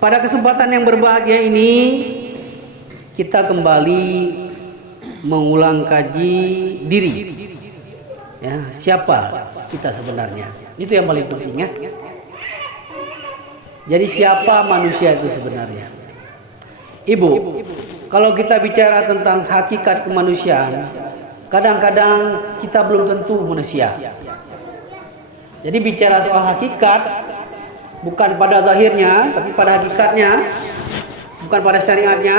Pada kesempatan yang berbahagia ini kita kembali mengulang kaji diri. Ya, siapa kita sebenarnya? Itu yang paling penting ya. Jadi siapa manusia itu sebenarnya? Ibu, kalau kita bicara tentang hakikat kemanusiaan, kadang-kadang kita belum tentu manusia. Jadi bicara soal hakikat, bukan pada zahirnya, tapi pada hakikatnya, bukan pada syariatnya.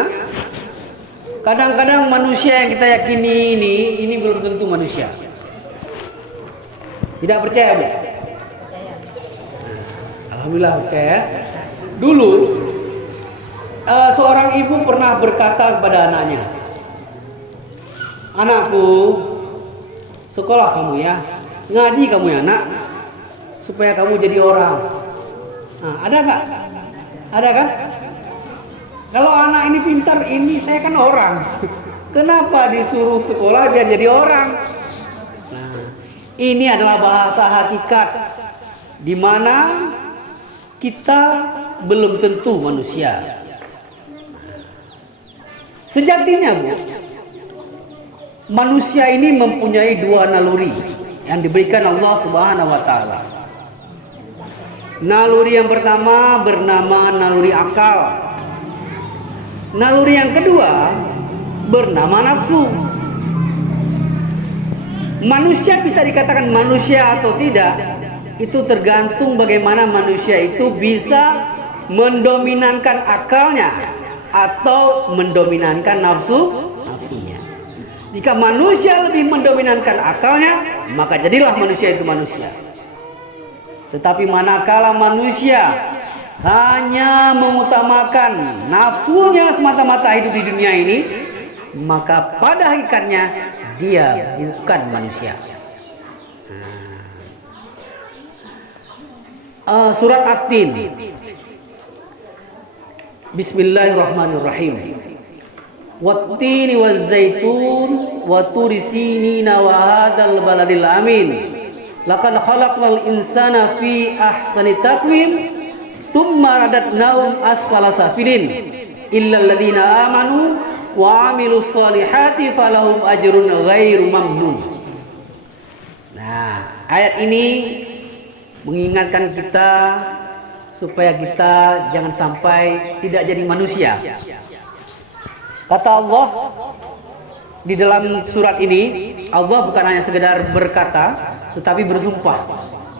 Kadang-kadang manusia yang kita yakini ini belum tentu manusia. Tidak percaya, Bu? Alhamdulillah percaya. Dulu seorang ibu pernah berkata kepada anaknya, "Anakku, sekolah kamu ya, ngaji kamu ya nak, supaya kamu jadi orang." Nah, ada nggak? Ada kan? Kalau anak ini pintar, ini saya kan orang. Kenapa disuruh sekolah biar jadi orang? Nah, ini adalah bahasa hakikat, di mana kita belum tentu manusia. Sejatinya, Bu, manusia ini mempunyai dua naluri yang diberikan Allah Subhanahu wa taala. Naluri yang pertama bernama naluri akal. Naluri yang kedua bernama nafsu. Manusia bisa dikatakan manusia atau tidak, itu tergantung bagaimana manusia itu bisa mendominankan akalnya atau mendominankan nafsunya. Jika manusia lebih mendominankan akalnya, maka jadilah manusia itu manusia. Tetapi manakala manusia hanya mengutamakan nafsunya semata-mata hidup di dunia ini, maka pada hakikatnya dia bukan manusia. Surat At-Tin. Bismillahirrahmanirrahim. Wat-tini waz-zaitun wa turi sinina wa hadzal baladil amin. Laqad khalaqnal insana fi ahsani taqwim tsumma radadnahu asfala safilin illal ladzina amanu wa 'amilus solihati falahum ajrun ghairu mamnun. Nah, ayat ini mengingatkan kita supaya kita jangan sampai tidak jadi manusia. Kata Allah di dalam surat ini, Allah bukan hanya sekedar berkata, tetapi bersumpah.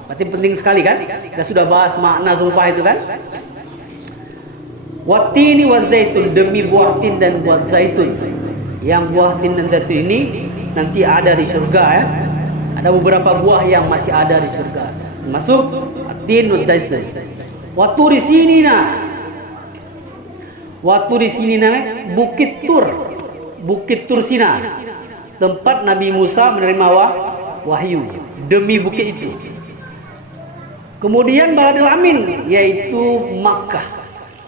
Berarti penting sekali kan? Kita sudah bahas makna sumpah itu kan? Wattini waz-zaitun, demi buah tin dan buah zaitun. Yang buah tin dan zaitun ini nanti ada di surga ya. Ada beberapa buah yang masih ada di surga. Masuk tin dan zaitun. Wa turi sinina. Wa turi sinina, Bukit Tur. Bukit Tur Sina. Tempat Nabi Musa menerima wahyu. Demi bukit itu. Kemudian Baladil Amin, yaitu Makkah,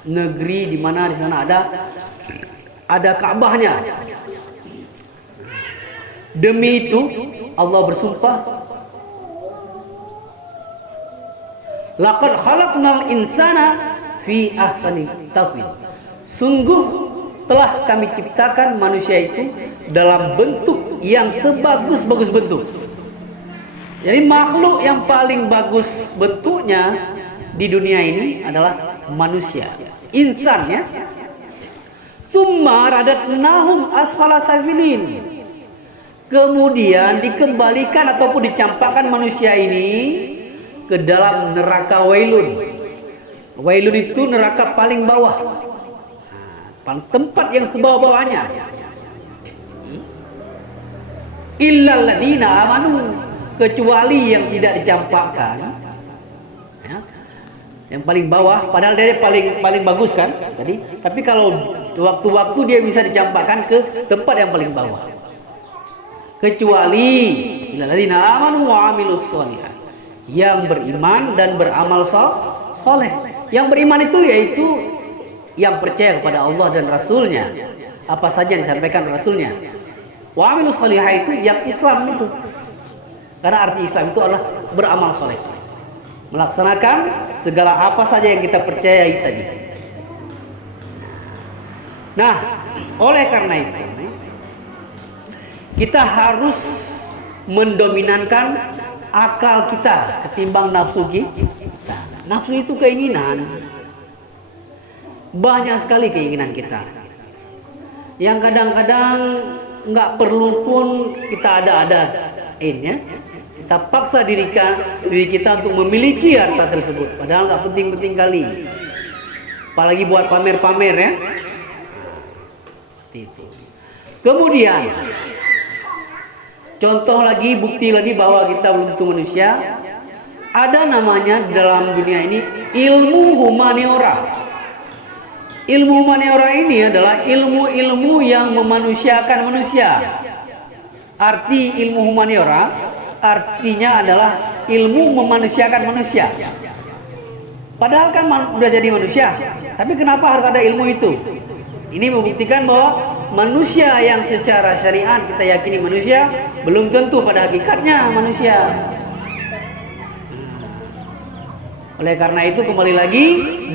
negeri di mana di sana ada Ka'bahnya. Demi itu Allah bersumpah, laqad khalaqnal insana fi ahsani taqwim. Sungguh telah kami ciptakan manusia itu dalam bentuk yang sebagus-bagus bentuk. Jadi makhluk yang paling bagus bentuknya di dunia ini adalah manusia, insan ya. Summa radatnahum asfala safilin. Kemudian dikembalikan ataupun dicampakkan manusia ini ke dalam neraka Wailun. Wailun itu neraka paling bawah. Tempat yang sebawah-bawahnya. Illal ladzina amanu, kecuali yang tidak dicampakkan ya, yang paling bawah, padahal dia paling bagus kan tadi, tapi kalau waktu-waktu dia bisa dicampakkan ke tempat yang paling bawah, kecuali illalladzina amanu wa 'amilus sholihat, yang beriman dan beramal soleh. Yang beriman itu yaitu yang percaya kepada Allah dan Rasulnya, apa saja yang disampaikan Rasulnya. Wa 'amilus sholihat itu yang Islam itu. Karena arti Islam itu adalah beramal soleh, melaksanakan segala apa saja yang kita percayai tadi. Nah, oleh karena itu kita harus mendominankan akal kita ketimbang nafsu kita. Nafsu itu keinginan. Banyak sekali keinginan kita. Yang kadang-kadang nggak perlu pun kita ada-adain ya. Kita paksa diri kita untuk memiliki harta tersebut. Padahal nggak penting-penting kali. Apalagi buat pamer-pamer ya. Itu. Kemudian contoh lagi, bukti lagi bahwa kita belum tentu manusia. Ada namanya dalam dunia ini ilmu humaniora. Ilmu humaniora ini adalah ilmu-ilmu yang memanusiakan manusia. Arti ilmu humaniora artinya adalah ilmu memanusiakan manusia. Padahal kan sudah jadi manusia, tapi kenapa harus ada ilmu itu? Ini membuktikan bahwa manusia yang secara syariat kita yakini manusia, belum tentu pada hakikatnya manusia. Oleh karena itu kembali lagi,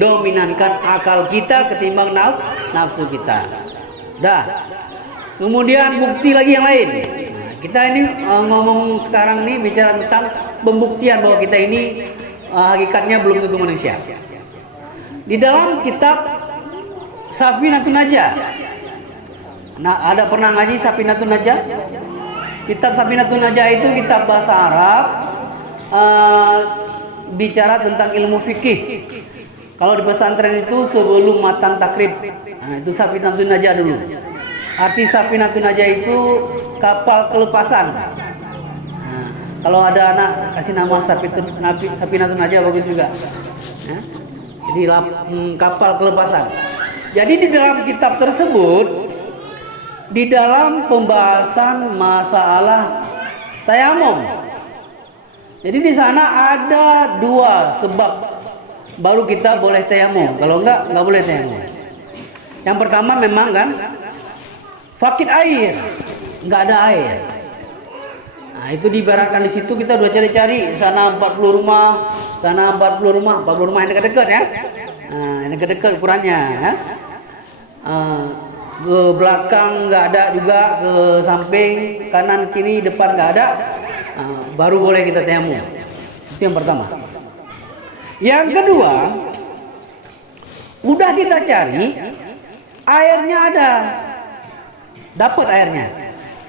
dominankan akal kita ketimbang nafsu kita. Dah. Kemudian bukti lagi yang lain. Nah, kita ini ngomong sekarang nih bicara tentang pembuktian bahwa kita ini hakikatnya belum tentu manusia. Di dalam kitab Safinatun Najah. Nah, ada pernah ngaji Safinatun Najah? Kitab Safinatun Najah itu kitab bahasa Arab, bicara tentang ilmu fikih. Kalau di pesantren itu sebelum matan takrib. Nah, itu Safinatun Najah dulu. Arti Safinatun Najah itu kapal kelepasan. Nah, kalau ada anak kasih nama Safinatun Najah bagus juga. Nah, jadi kapal kelepasan. Jadi di dalam kitab tersebut, di dalam pembahasan masalah tayamum. Jadi di sana ada dua sebab baru kita boleh tayamum. Kalau enggak boleh tayamum. Yang pertama memang kan fakir air, enggak ada air. Nah, itu diibaratkan di situ kita udah cari-cari, sana 40 rumah, sana 40 rumah yang dekat-dekat ya. Nah, yang dekat-dekat ukurannya ya. Ke belakang nggak ada juga, ke samping, kanan kiri depan nggak ada, baru boleh kita tayamum. Itu yang pertama. Yang kedua, udah kita cari, airnya ada, dapat airnya,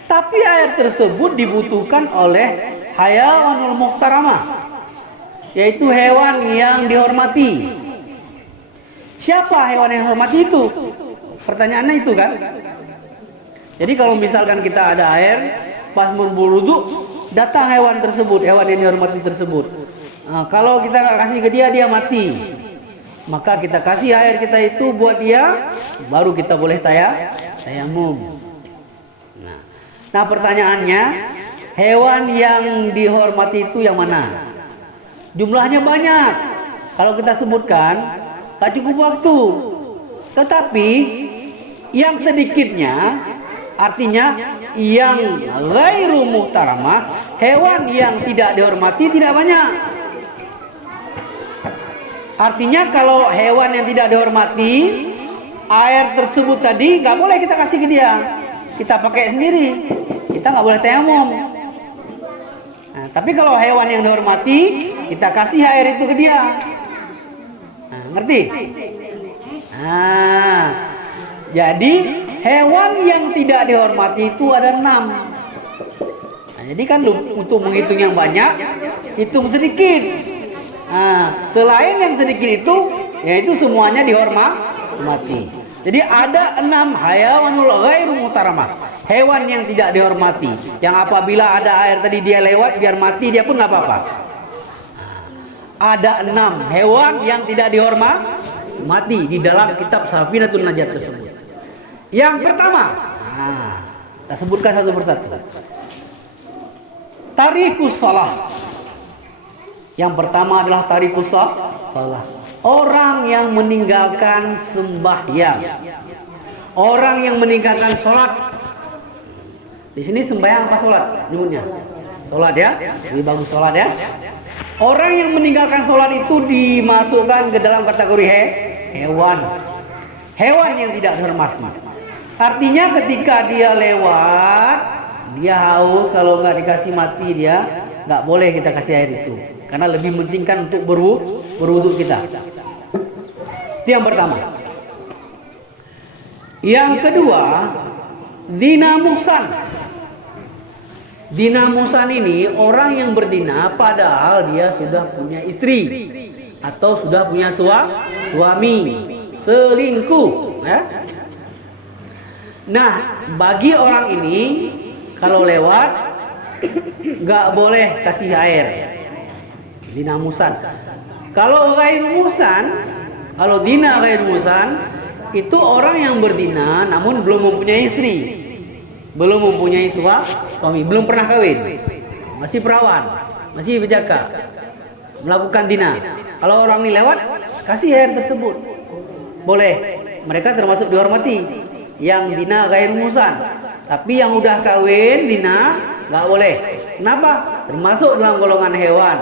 tapi air tersebut dibutuhkan oleh hayawanul muhtaramah, yaitu hewan yang dihormati. Siapa hewan yang hormati itu? Pertanyaannya itu kan. Jadi kalau misalkan kita ada air, pas mau berwudu, datang hewan tersebut, hewan yang dihormati tersebut. Nah, kalau kita nggak kasih ke dia, dia mati. Maka kita kasih air kita itu buat dia, baru kita boleh tayamum. Nah, pertanyaannya, hewan yang dihormati itu yang mana? Jumlahnya banyak. Kalau kita sebutkan, tak cukup waktu. Tetapi yang sedikitnya, artinya yang ghairu muhtaramah, hewan yang tidak dihormati tidak banyak. Artinya kalau hewan yang tidak dihormati, air tersebut tadi nggak boleh kita kasih ke dia, kita pakai sendiri, kita nggak boleh tayamum. Nah, tapi kalau hewan yang dihormati, kita kasih air itu ke dia. Nah, ngerti? Nah, jadi hewan yang tidak dihormati itu ada 6. Nah, jadi kan untuk menghitung yang banyak, hitung sedikit. Nah, selain yang sedikit itu, yaitu semuanya dihormati. Jadi ada 6 hayawanul ghairu muhtaramah, hewan yang tidak dihormati, yang apabila ada air tadi dia lewat biar mati dia pun nggak apa-apa. Ada 6 hewan yang tidak dihormati di dalam kitab Safinatun Najah tersebut. Yang pertama, kita sebutkan satu persatu. Tarikus shalah. Yang pertama adalah tarikus shalah. Orang yang meninggalkan sembahyang. Orang yang meninggalkan sholat. Di sini sembahyang apa sholat? Nyebutnya sholat ya. Lebih bagus sholat ya. Orang yang meninggalkan sholat itu dimasukkan ke dalam kategori hewan. Hewan yang tidak dihormati. Artinya ketika dia lewat, dia haus, kalau nggak dikasih mati dia, nggak boleh kita kasih air itu. Karena lebih pentingkan untuk berwudu kita. Itu yang pertama. Yang kedua, zina muhsan. Zina muhsan ini orang yang berzina padahal dia sudah punya istri atau sudah punya suami, selingkuh, ya. Nah, bagi orang ini kalau lewat nggak boleh kasih air. Zina muhsan. Kalau ghair muhsan, kalau zina ghair muhsan, itu orang yang berzina namun belum mempunyai istri, belum mempunyai suami, belum pernah kawin, masih perawan, masih berjaka, melakukan zina. Kalau orang ini lewat, kasih air tersebut, boleh. Mereka termasuk dihormati. Yang zina ghair muhsan. Tapi yang udah kawin zina nggak boleh. Kenapa? Termasuk dalam golongan hewan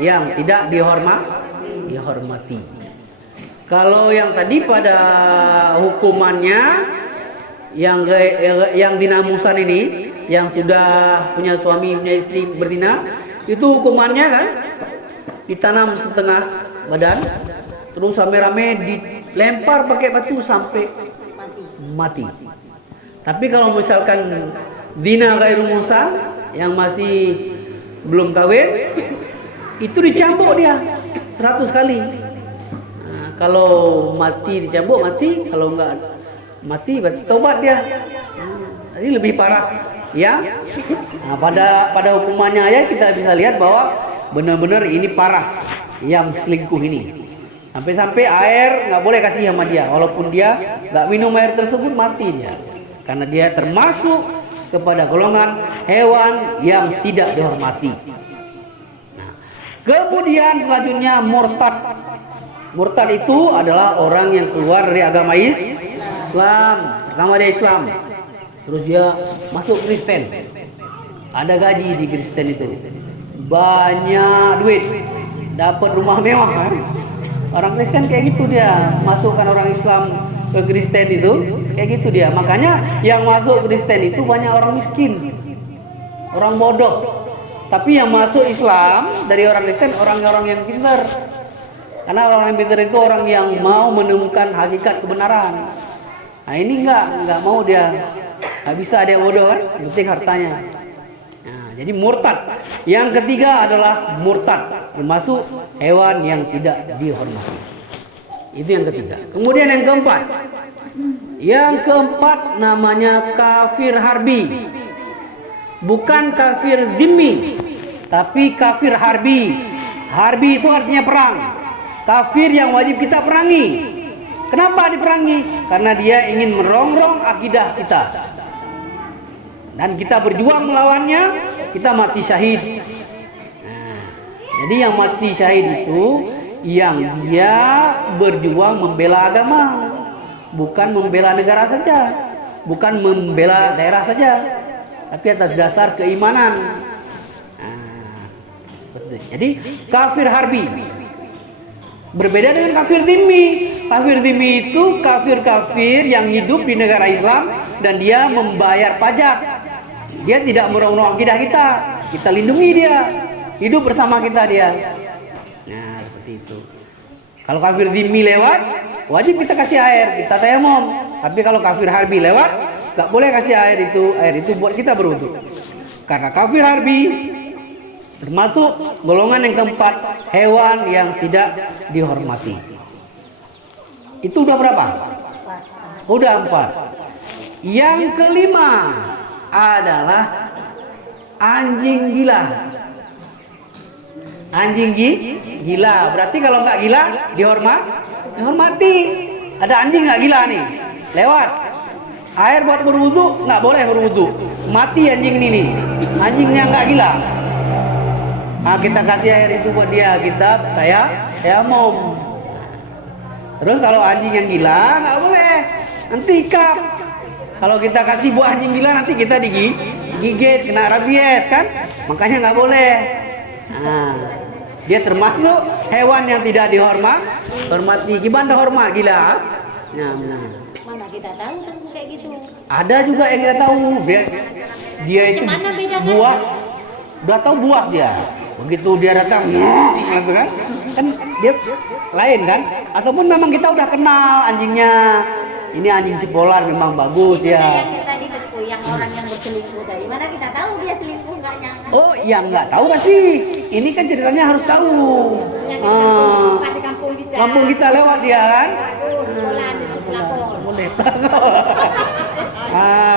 yang tidak dihormati. Kalau yang tadi pada hukumannya yang zina muhsan ini, yang sudah punya suami, punya istri berzina, itu hukumannya kan ditanam setengah badan, terus rame-rame dilempar pakai batu sampai mati. Tapi kalau misalkan zina ghair muhsan yang masih belum kawin, itu dicambuk dia 100 kali. Nah, kalau mati dicambuk mati, kalau enggak mati berarti tobat dia. Jadi lebih parah. Ya. Nah, pada hukumannya ya kita bisa lihat bahwa benar-benar ini parah yang selingkuh ini. Sampai-sampai air nggak boleh kasih sama dia, walaupun dia nggak minum air tersebut mati dia, karena dia termasuk kepada golongan hewan yang tidak dihormati. Nah, kemudian selanjutnya murtad. Murtad itu adalah orang yang keluar dari agama Islam. Pertama dia Islam, terus dia masuk Kristen. Ada gaji di Kristen itu, banyak duit, dapat rumah mewah. Kan? Orang Kristen kayak gitu dia, masukkan orang Islam ke Kristen itu, kayak gitu dia. Makanya yang masuk Kristen itu banyak orang miskin, orang bodoh. Tapi yang masuk Islam dari orang Kristen orang-orang yang pintar. Karena orang yang pintar itu orang yang mau menemukan hakikat kebenaran. Nah ini enggak mau dia, nggak bisa dia bodoh kan, penting hartanya. Nah, jadi murtad. Yang ketiga adalah murtad, termasuk hewan yang tidak dihormati. Itu yang ketiga. Kemudian yang keempat. Yang keempat namanya kafir harbi. Bukan kafir zimmi, tapi kafir harbi. Harbi itu artinya perang. Kafir yang wajib kita perangi. Kenapa diperangi? Karena dia ingin merongrong akidah kita. Dan kita berjuang melawannya, kita mati syahid. Nah, jadi yang mati syahid itu yang dia berjuang membela agama, bukan membela negara saja, bukan membela daerah saja, tapi atas dasar keimanan. Nah, betul. Jadi kafir harbi berbeda dengan kafir dhimmi. Kafir dhimmi itu kafir-kafir yang hidup di negara Islam dan dia membayar pajak. Dia tidak merongrong akidah kita. Kita lindungi dia. Hidup bersama kita dia. Nah, seperti itu. Kalau kafir dhimmi lewat, wajib kita kasih air, kita tayamum. Tapi kalau kafir harbi lewat, gak boleh kasih air itu. Air itu buat kita berwudu. Karena kafir harbi termasuk golongan yang keempat, hewan yang tidak dihormati. Itu udah berapa? Udah 4. Yang kelima adalah anjing gila. Anjing gila. Berarti kalau nggak gila dihormati. Ada anjing nggak gila nih, lewat. Air buat berwudu nggak boleh berwudu. Mati anjing ini nih. Anjingnya nggak gila. Nah, kita kasih air itu buat dia, kita tayamum. Terus kalau anjing yang gila nggak boleh, nanti ikap. Kalau kita kasih buah anjing gila nanti kita digigit, kena rabies kan? Makanya nggak boleh. Nah, dia termasuk hewan yang tidak dihormati. Gimana hormat gila? Nah. Mana kita tahu tentu kayak gitu. Ada juga yang kita tahu dia itu Gimana bedanya? buas. Udah tahu buas dia. Begitu dia datang, gitu kan? Kan dia lain kan? Ataupun memang kita udah kenal anjingnya. Ini anjing si Polar memang bagus Itu ya. yang tadi itu yang orang yang berselingkuh dari mana kita tahu dia selingkuh nggak nyangka. Oh, yang nggak tahu pasti. Ini kan ceritanya harus tahu. Yang di kampung, pas di kampung kita. Kampung kita lewat dia kan? Sekolah itu pelakor. Boleh pelakor.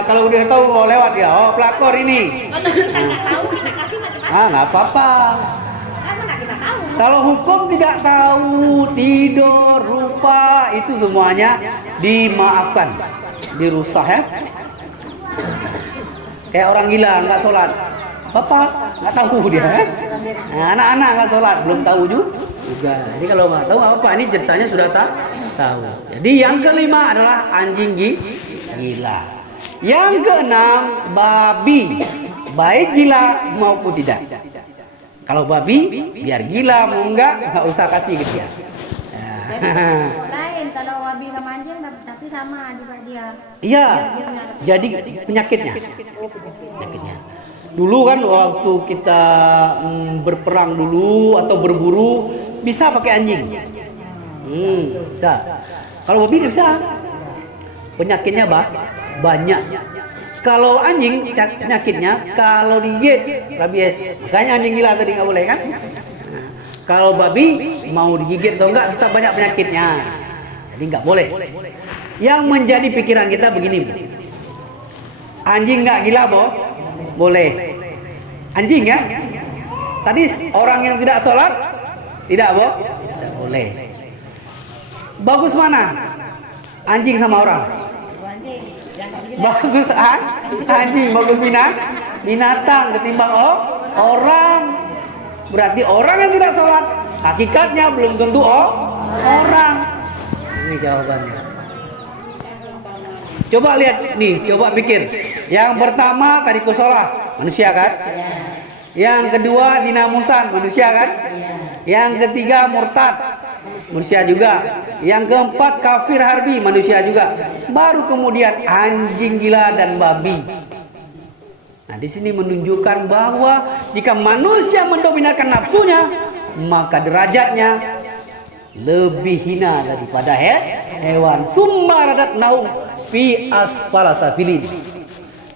Kalau udah tahu mau lewat dia, oh pelakor ini. Kalau kita nggak tahu kita kasih macam-macam. Nggak apa-apa. Mana kita tahu? Kalau hukum tidak tahu, tidur, lupa, itu semuanya dimaafkan, dirusak ya. Kayak orang gila nggak sholat, bapak nggak tahu dia kan? Nah, anak-anak nggak sholat belum tahu juga. Jadi kalau nggak tahu nggak apa-apa. Ini ceritanya sudah tahu. Jadi yang kelima adalah anjing gila. Yang keenam babi, baik gila maupun tidak. Kalau babi biar gila mau nggak usah kasih ke dia. Lain kalau babi sama anjing tapi sama juga dia. Iya. Jadi penyakitnya. Dulu kan waktu kita berperang dulu atau berburu bisa pakai anjing. Bisa. Kalau babi tidak bisa. Penyakitnya banyak. Kalau anjing penyakitnya kalau digigit rabies. Makanya anjing gila tadi nggak boleh kan? Kalau babi mau digigit atau enggak tetap banyak penyakitnya. Jadi nggak boleh. Yang menjadi pikiran kita begini. Anjing nggak gila, boleh. Anjing ya? Tadi orang yang tidak sholat tidak boleh. Bagus mana? Anjing sama orang? Bagus anjing, bagus binatang ketimbang orang. Berarti orang yang tidak sholat hakikatnya belum tentu orang. Ini jawabannya. Coba lihat nih, coba pikir. Yang pertama tadi kusolah, manusia kan? Yang kedua dinamusan, manusia kan? Yang ketiga murtad, manusia juga. Yang keempat kafir harbi, manusia juga. Baru kemudian anjing gila dan babi. Nah, di sini menunjukkan bahwa jika manusia mendominasikan nafsunya, maka derajatnya lebih hina daripada hewan. Summa radatnahu fi asfala safilin.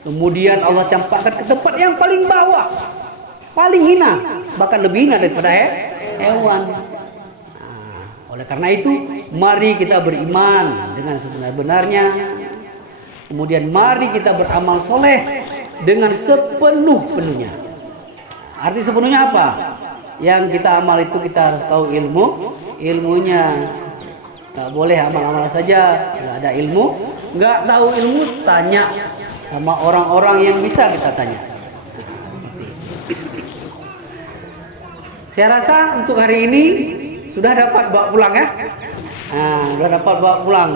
Kemudian Allah campakkan ke tempat yang paling bawah, paling hina, bahkan lebih hina daripada hewan. Nah, oleh karena itu, mari kita beriman dengan sebenar-benarnya. Kemudian mari kita beramal soleh dengan sepenuh-penuhnya. Arti sepenuhnya apa? Yang kita amal itu kita harus tahu ilmunya. Gak boleh amal-amal saja, gak ada ilmu. Gak tahu ilmu, tanya sama orang-orang yang bisa kita tanya. Saya rasa untuk hari ini sudah dapat bawa pulang ya. Nah, sudah dapat bawa pulang.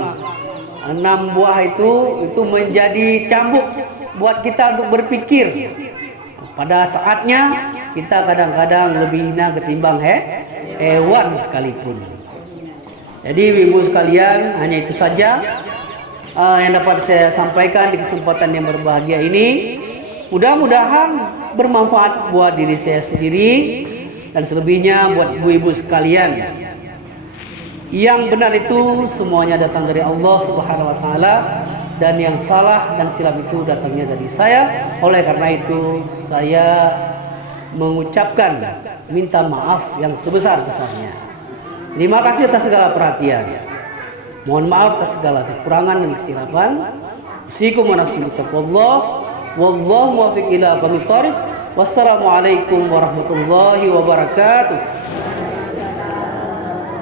6 buah itu menjadi cambuk buat kita untuk berpikir. Pada saatnya kita kadang-kadang lebih hina ketimbang hewan sekalipun. Jadi ibu sekalian, hanya itu saja yang dapat saya sampaikan di kesempatan yang berbahagia ini. Mudah-mudahan bermanfaat buat diri saya sendiri dan selebihnya buat ibu-ibu sekalian. Yang benar itu semuanya datang dari Allah Subhanahu wa taala. Dan yang salah dan silap itu datangnya dari saya. Oleh karena itu saya mengucapkan minta maaf yang sebesar-besarnya. Terima kasih atas segala perhatian. Mohon maaf atas segala kekurangan dan kesilapan. Usikum wa nafsi bittaqwallah. Wallahu muwaffiq ila aqwamit thoriq. Wassalamualaikum warahmatullahi wabarakatuh.